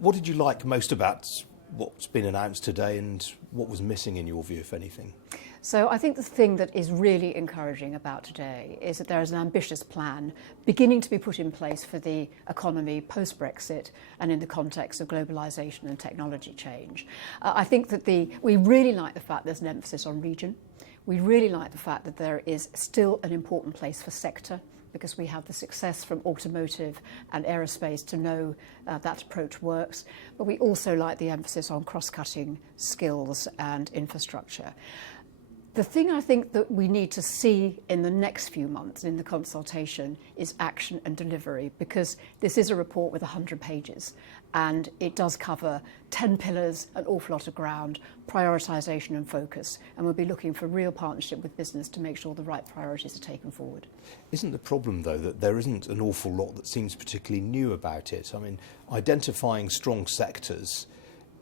What did you like most about what's been announced today, and what was missing in your view, if anything? So I think the thing that is really encouraging about today is that there is an ambitious plan beginning to be put in place for the economy post-Brexit and in the context of globalisation and technology change. I think that we really like the fact there's an emphasis on region. We really like the fact that there is still an important place for sector, because we have the success from automotive and aerospace to know that approach works. But we also like the emphasis on cross-cutting skills and infrastructure. The thing I think that we need to see in the next few months in the consultation is action and delivery, because this is a report with 100 pages and it does cover 10 pillars, an awful lot of ground, prioritisation and focus, and we'll be looking for real partnership with business to make sure the right priorities are taken forward. Isn't the problem, though, that there isn't an awful lot that seems particularly new about it? I mean, identifying strong sectors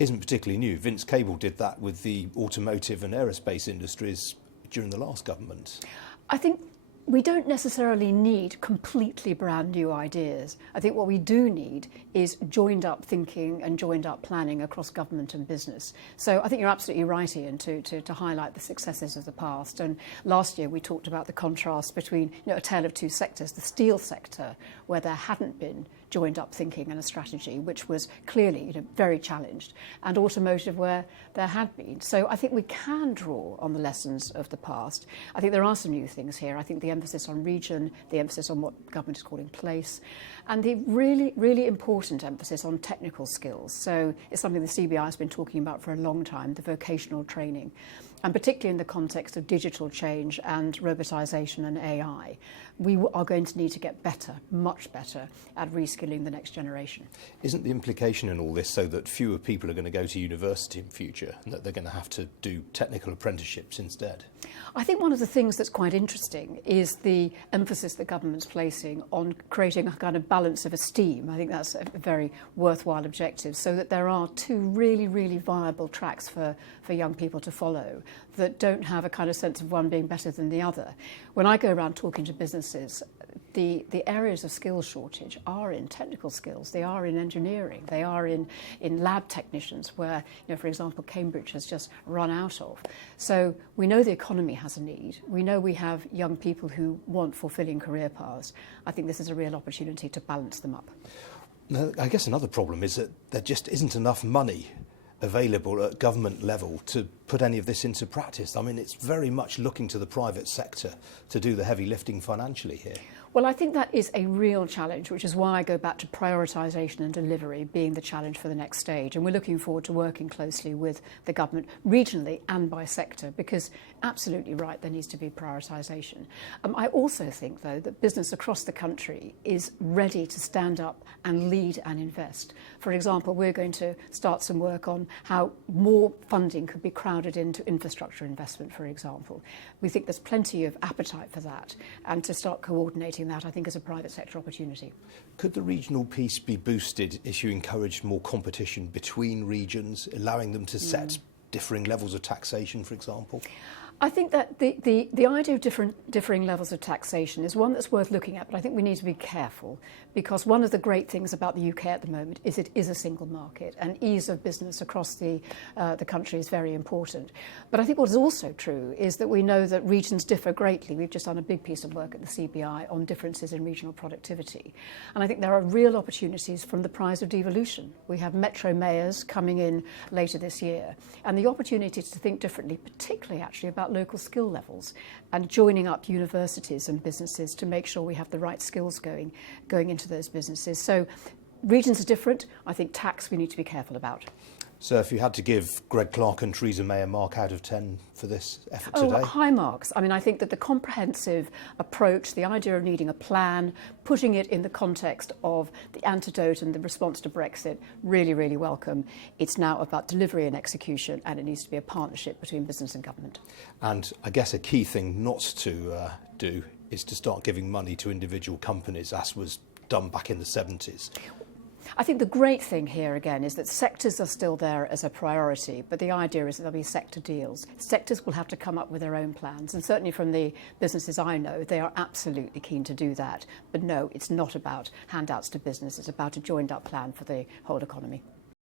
isn't particularly new. Vince Cable did that with the automotive and aerospace industries during the last government. I think we don't necessarily need completely brand new ideas. I think what we do need is joined up thinking and joined up planning across government and business. So I think you're absolutely right, Ian, to highlight the successes of the past. And last year we talked about the contrast between a tale of two sectors, the steel sector, where there hadn't been joined up thinking and a strategy, which was clearly very challenged, and automotive, where there had been. So I think we can draw on the lessons of the past. I think there are some new things here. I think the emphasis on region, the emphasis on what government is calling place, and the really, really important emphasis on technical skills. So it's something the CBI has been talking about for a long time, the vocational training, and particularly in the context of digital change and robotisation and AI. We are going to need to get better, much better, at reskilling the next generation. Isn't the implication in all this so that fewer people are going to go to university in future and that they're going to have to do technical apprenticeships instead? I think one of the things that's quite interesting is the emphasis the government's placing on creating a kind of balance of esteem. I think that's a very worthwhile objective, so that there are two really, really viable tracks for young people to follow that don't have a kind of sense of one being better than the other. When I go around talking to businesses, the areas of skills shortage are in technical skills, they are in engineering, they are in lab technicians, where, for example, Cambridge has just run out of. So we know the economy has a need. We know we have young people who want fulfilling career paths. I think this is a real opportunity to balance them up. Now, I guess another problem is that there just isn't enough money available at government level to put any of this into practice. I mean, it's very much looking to the private sector to do the heavy lifting financially here. Well, I think that is a real challenge, which is why I go back to prioritisation and delivery being the challenge for the next stage. And we're looking forward to working closely with the government, regionally and by sector, because absolutely right, there needs to be prioritisation. I also think, though, that business across the country is ready to stand up and lead and invest. For example, we're going to start some work on how more funding could be crowded into infrastructure investment, for example. We think there's plenty of appetite for that, and to start coordinating that, I think, is a private sector opportunity. Could the regional piece be boosted if you encouraged more competition between regions, allowing them to set differing levels of taxation, for example? I think that the idea of differing levels of taxation is one that's worth looking at, but I think we need to be careful, because one of the great things about the UK at the moment is it is a single market, and ease of business across the country is very important. But I think what is also true is that we know that regions differ greatly. We've just done a big piece of work at the CBI on differences in regional productivity. And I think there are real opportunities from the prize of devolution. We have metro mayors coming in later this year, and the opportunity to think differently, particularly actually about local skill levels, and joining up universities and businesses to make sure we have the right skills going into those businesses. So regions are different. I think tax we need to be careful about. So if you had to give Greg Clark and Theresa May a mark out of 10 for this effort today? High marks. I mean, I think that the comprehensive approach, the idea of needing a plan, putting it in the context of the antidote and the response to Brexit, really, really welcome. It's now about delivery and execution, and it needs to be a partnership between business and government. And I guess a key thing not to do is to start giving money to individual companies, as was done back in the 70s. I think the great thing here again is that sectors are still there as a priority, but the idea is that there'll be sector deals. Sectors will have to come up with their own plans, and certainly from the businesses I know, they are absolutely keen to do that. But no, it's not about handouts to business, it's about a joined up plan for the whole economy.